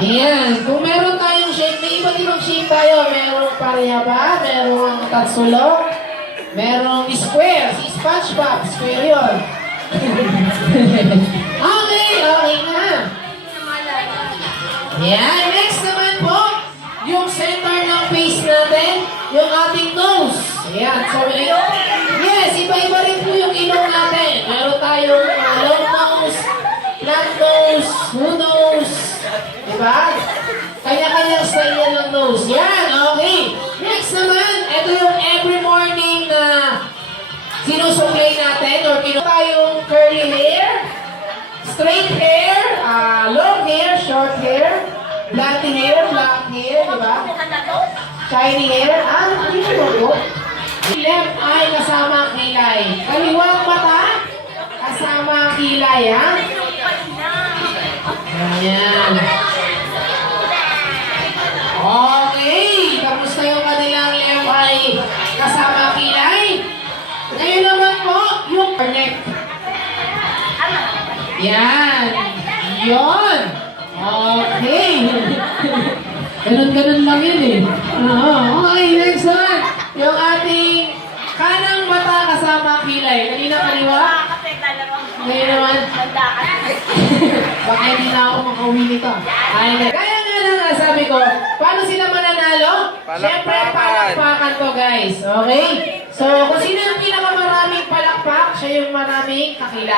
Ayan, kung meron tayong shape, may iba't ibang shape tayo. Merong pareha ba? Merong tatsulok? Merong square. Si SpongeBob, square yun. Okay na. Ayan, next naman po, yung center ng face natin, yung ating nose. Ayan, so yes, iba-iba rin po yung ilong natin. Meron tayong long nose, flat nose, who nose, diba? Kanya-kanyang style yan ng nose. Yan, okay. Next naman, ito yung every morning na sinusuklay natin or tayong curly hair, straight hair, long hair, short hair, black hair, diba? Shiny hair, dito po. Left eye kasama ang kilay. Kaliwang mata, kasama ang kilay, ha? Ayan. Okay, kamusta yung kanilang left eye kasama ang kilay? Ngayon naman po, yung neck. Yan. Yon. Okay. Ganun-ganun lang yun eh. Okay, next one. Yung ating kanang mata kasama kilay. Kanina kaliwa? Ngayon naman? Baka hindi na ako makauwi nito. Kaya nga lang sabi ko, paano sila mananalo? Siyempre, palakpakan to guys. Okay? So, kung sino yung pinakamaraming palakpak, siya yung maraming kakilala.